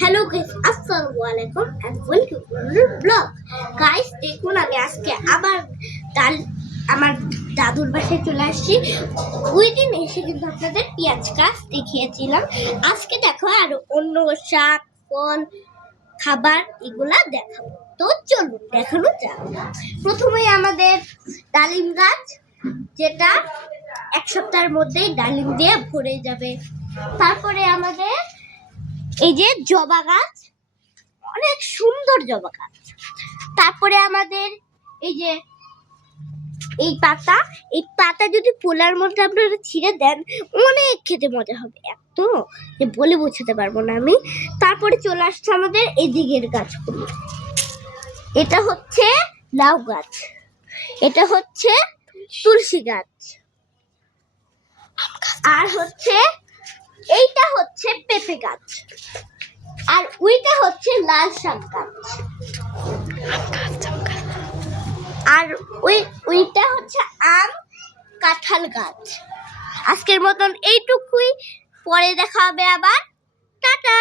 Hello guys, আসসালামু আলাইকুম and welcome to our blog. Guys দেখুন, আমি আজকে আবার আমার দাদুর বাসায় চলে আসছি। ওই দিন এসে কিন্তু আপনাদের পেঁয়াজ গাছ দেখিয়েছিলাম। আজকে দেখো আর অন্য শাক, ফল, খাবার এগুলা দেখাবো। তো চলুন দেখানো যাক। প্রথমেই আমাদের ডালিম গাছ, যেটা এক সপ্তাহের মধ্যেই ডালিম দিয়ে ভরে যাবে। তারপরে আমাদের এই যে জবা গাছ, অনেক সুন্দর জবা গাছ। তারপরে আমাদের এই যে এই পাতা যদি পোলার মধ্যে আপনারা ছিঁড়ে দেন, অনেক খেতে মজা হবে, এত যে বলে বোঝাতে পারবো না আমি। তারপরে চলে আসছে আমাদের এই দিকের গাছগুলো। এটা হচ্ছে লাউ গাছ, এটা হচ্ছে তুলসী গাছ, আর হচ্ছে এইটা হচ্ছে পেঁপে গাছ, আর ওইটা হচ্ছে লাল শাক গাছ, আর ওইটা হচ্ছে আম কাঁঠাল গাছ। আজকের মতন এইটুকুই, পরে দেখা হবে আবার। টাটা।